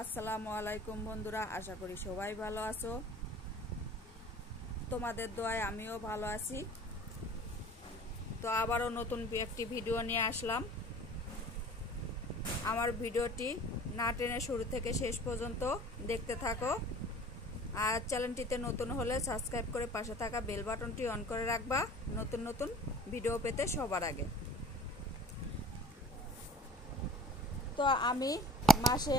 আসসালামু আলাইকুম বন্ধুরা, আশা করি সবাই ভালো আছো। তোমাদের দোয়ায় আমিও ভালো আছি। তো আবারও নতুন একটি ভিডিও নিয়ে আসলাম। আমার ভিডিওটি না টেনে শুরু থেকে শেষ পর্যন্ত দেখতে থাকো। আর চ্যানেলটিতে নতুন হলে সাবস্ক্রাইব করে পাশে থাকা বেল বাটনটি অন করে রাখবা নতুন নতুন ভিডিও পেতে সবার আগে। তো আমি মাসে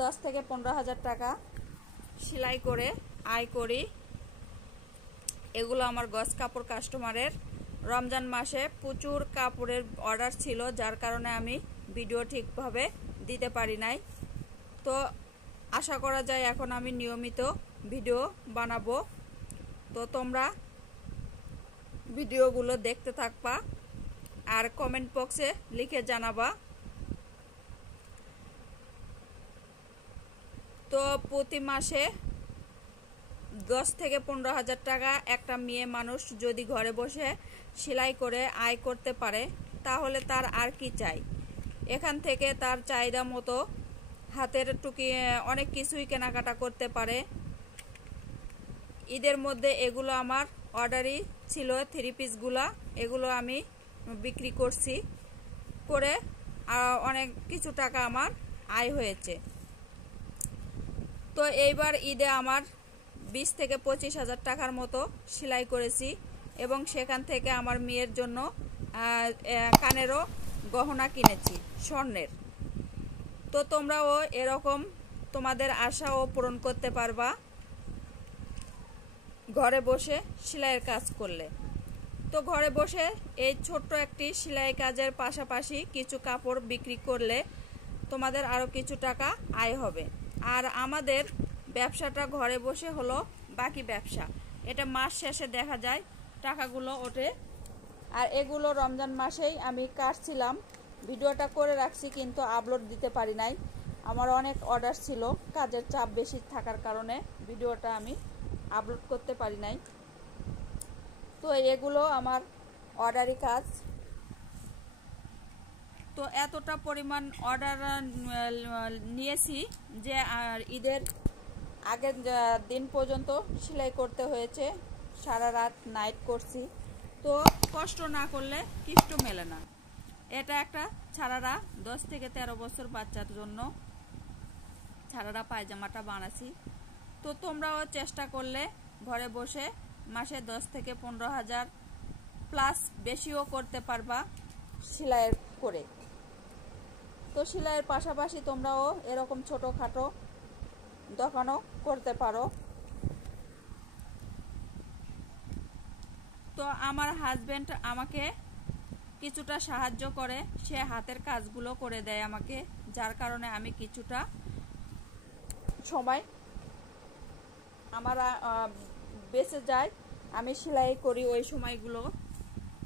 10 থেকে 15,000 টাকা সেলাই করে আয় করি। এগুলো আমার গজ কাপড় কাস্টমারের। রমজান মাসে প্রচুর কাপড়ের অর্ডার ছিল, যার কারণে আমি ভিডিও ঠিকভাবে দিতে পারি নাই। তো আশা করা যায় এখন আমি নিয়মিত ভিডিও বানাবো। তো তোমরা ভিডিওগুলো দেখতে থাকবা আর কমেন্ট বক্সে লিখে জানাবা। তো প্রতি মাসে 10 থেকে 15,000 টাকা একটা মেয়ে মানুষ যদি ঘরে বসে সেলাই করে আয় করতে পারে, তাহলে তার আর কি চাই। এখান থেকে তার চাহিদা মতো হাতের টুকি অনেক কিছুই কেনাকাটা করতে পারে। ঈদের মধ্যে এগুলো আমার অর্ডারই ছিল, 3 পিসগুলা। এগুলো আমি বিক্রি করছি, করে অনেক কিছু টাকা আমার আয় হয়েছে। তো এইবার ঈদে আমার 20 থেকে 25,000 টাকার মতো সেলাই করেছি, এবং সেখান থেকে আমার মেয়ের জন্য কানেরও গহনা কিনেছি স্বর্ণের। তো তোমরাও এরকম তোমাদের আশাও পূরণ করতে পারবা ঘরে বসে সেলাইয়ের কাজ করলে। তো ঘরে বসে এই ছোট্ট একটি সেলাই কাজের পাশাপাশি কিছু কাপড় বিক্রি করলে তোমাদের আরও কিছু টাকা আয় হবে। আর আমাদের ব্যবসাটা ঘরে বসে হলো বাকি ব্যবসা। এটা মাস শেষে দেখা যায় টাকাগুলো ওঠে। আর এগুলো রমজান মাসেই আমি কাটছিলাম, ভিডিওটা করে রাখছি, কিন্তু আপলোড দিতে পারি নাই। আমার অনেক অর্ডার ছিল, কাজের চাপ বেশি থাকার কারণে ভিডিওটা আমি আপলোড করতে পারি নাই। তো এগুলো আমার অর্ডারি কাজ। তো এতটা পরিমাণ অর্ডার নিয়েছি যে আর ঈদের আগের দিন পর্যন্ত সেলাই করতে হয়েছে। সারা রাত নাইট করছি। তো কষ্ট না করলে কিষ্ট মেলে না। এটা একটা ছাড়ারা 10 থেকে 13 বছর বাচ্চার জন্য ছাড়ারা পায়জামাটা বানাচ্ছি। তো তোমরাও চেষ্টা করলে ঘরে বসে মাসে 10 থেকে 15,000 প্লাস বেশিও করতে পারবা সেলাইয়ের করে। তো সেলাইয়ের পাশাপাশি তোমরাও এরকম ছোটোখাটো দোকানও করতে পারো। তো আমার হাজবেন্ড আমাকে কিছুটা সাহায্য করে, সে হাতের কাজগুলো করে দেয় আমাকে, যার কারণে আমি কিছুটা সময় আমার বেঁচে যায়। আমি সেলাই করি ওই সময়গুলো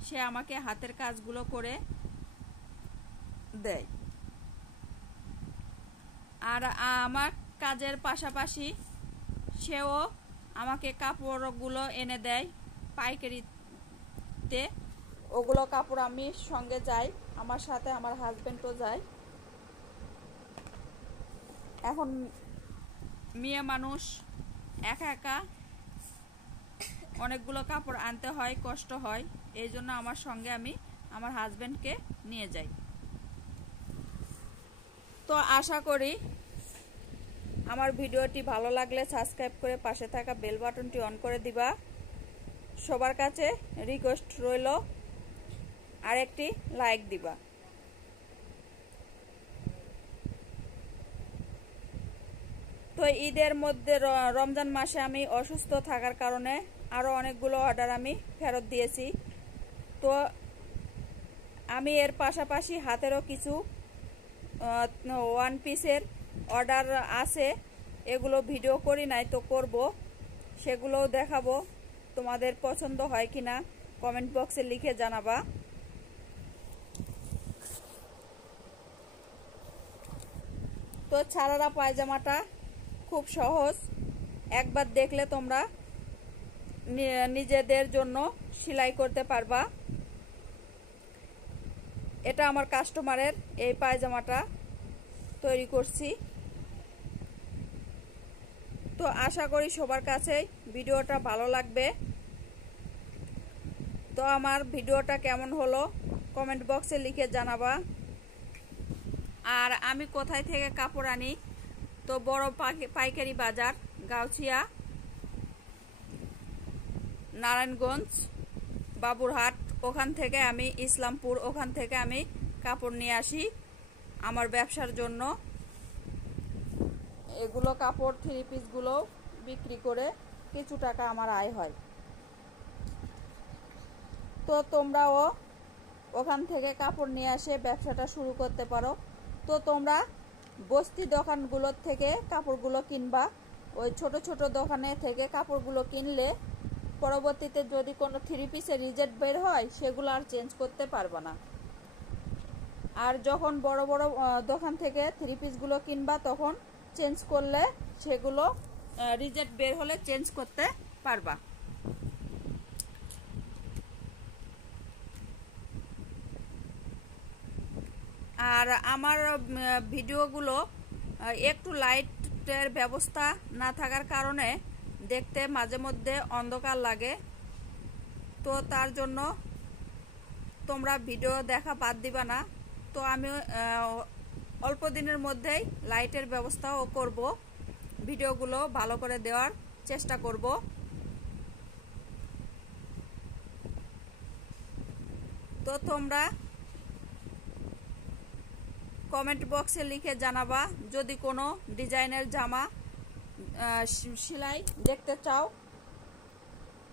সে আমাকে হাতের কাজগুলো করে দেয়। আর আমার কাজের পাশাপাশি সেও আমাকে কাপড়গুলো এনে দেয় পাইকারিতে। ওগুলো কাপড় আমি সঙ্গে যাই, আমার সাথে আমার হাজবেন্ডও যায়। এখন মেয়ে মানুষ একা একা অনেকগুলো কাপড় আনতে হয়, কষ্ট হয়। এই জন্য আমার সঙ্গে আমি আমার হাজবেন্ডকে নিয়ে যাই। তো আশা করি আমার ভিডিওটি ভালো লাগলে সাবস্ক্রাইব করে পাশে থাকা বেল বাটনটি অন করে দিবা। সবার কাছে রিকোয়েস্ট রইল আর একটি লাইক দিবা। তো ঈদের মধ্যে রমজান মাসে আমি অসুস্থ থাকার কারণে আরও অনেকগুলো অর্ডার আমি ফেরত দিয়েছি। তো আমি এর পাশাপাশি হাতেরও কিছু 1 পিসের অর্ডার আছে, এগুলো ভিডিও করি নাই, তো করব, সেগুলোও দেখাবো। তোমাদের পছন্দ হয় কিনা কমেন্ট বক্সে লিখে জানাবা। তো ছাড়ারা পায়জামাটা খুব সহজ, একবার দেখলে তোমরা নিজেদের জন্য সেলাই করতে পারবা। এটা আমার কাস্টমারের এই পায়জামাটা তৈরি করছি। তো আশা করি সবার কাছে ভিডিওটা ভালো লাগবে। তো আমার ভিডিওটা কেমন হলো কমেন্ট বক্সে লিখে জানাবা। আর আমি কোথায় থেকে কাপড় আনি, তো বড় পাইকারি বাজার গাউছিয়া, নারায়ণগঞ্জ, বাবুরহাট, ওখান থেকে আমি ইসলামপুর, ওখান থেকে আমি কাপড় নিয়ে আসি আমার ব্যবসার জন্য। এগুলো কাপড় 3 পিসগুলো বিক্রি করে কিছু টাকা আমার আয় হয়। তো তোমরাও ওখান থেকে কাপড় নিয়ে এসে ব্যবসাটা শুরু করতে পারো। তো তোমরা বস্তি দোকানগুলোর থেকে কাপড়গুলো কিনবা। ওই ছোট ছোট দোকানে থেকে কাপড়গুলো কিনলে পরবর্তীতে যদি কোনো 3 পিসের রিজেক্ট বের হয় সেগুলো আর চেঞ্জ করতে পারবে না। আর যখন বড় বড় দোকান থেকে 3 পিসগুলো কিনবা তখন চেঞ্জ করলে সেগুলো রিজেক্ট বের হলে চেঞ্জ করতে পারবা। আর আমার ভিডিওগুলো একটু লাইটের ব্যবস্থা না থাকার কারণে দেখতে মাঝে মধ্যে অন্ধকার লাগে। তো তার জন্য তোমরা ভিডিও দেখা বাদ দিবা না। তো আমি অল্প দিনের মধ্যেই লাইটের ব্যবস্থাও করব, ভিডিওগুলো ভালো করে দেওয়ার চেষ্টা করব। তো তোমরা কমেন্ট বক্সে লিখে জানাবা যদি কোনো ডিজাইনের জামা সেলাই দেখতে চাও,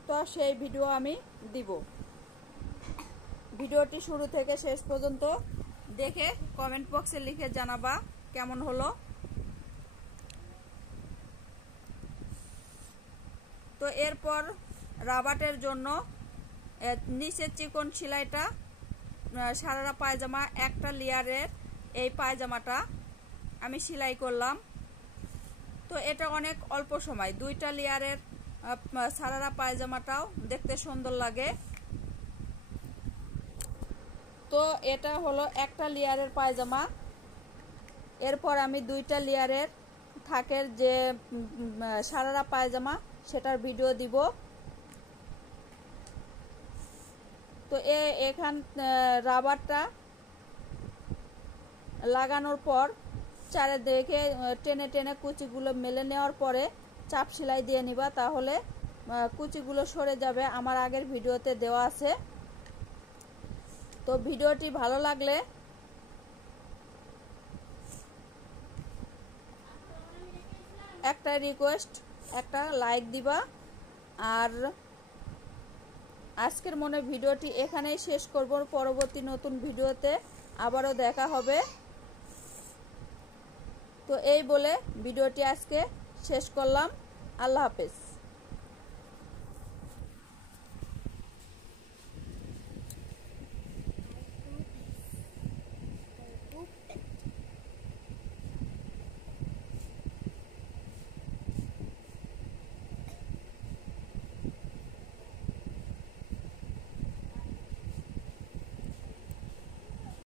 তো সেই ভিডিও আমি দিব। ভিডিওটি শুরু থেকে শেষ পর্যন্ত দেখে কমেন্ট বক্সে লিখে জানাবা কেমন হলো। তো এরপর রাবাটের জন্য নিচের চিকন সেলাইটা সারারা পায়জামা একটা লেয়ারের এই পায়জামাটা আমি সেলাই করলাম। তো এটা অনেক অল্প সময়, 2টা লেয়ারের সারারা পায়জামাটাও দেখতে সুন্দর লাগে। তো এটা হলো একটা লেয়ারের পায়জামা। এরপর আমি 2টা লেয়ারের থাকের যে সারারা পায়জামা সেটার ভিডিও দিব। তো এখান রাবারটা লাগানোর পর চারিদিকে টেনে টেনে কুচিগুলো মেলে নেওয়ার পরে চাপ সেলাই দিয়ে নিবা, তাহলে কুচিগুলো সরে যাবে। আমার আগের ভিডিওতে দেওয়া আছে। তো ভিডিওটি ভালো লাগলে একটা রিকোয়েস্ট, একটা লাইক দিবা। আর আজকের মনে ভিডিওটি এখানেই শেষ করব। পরবর্তী নতুন ভিডিওতে আবারও দেখা হবে। তো এই বলে ভিডিওটি আজকে শেষ করলাম। আল্লাহ হাফেজ।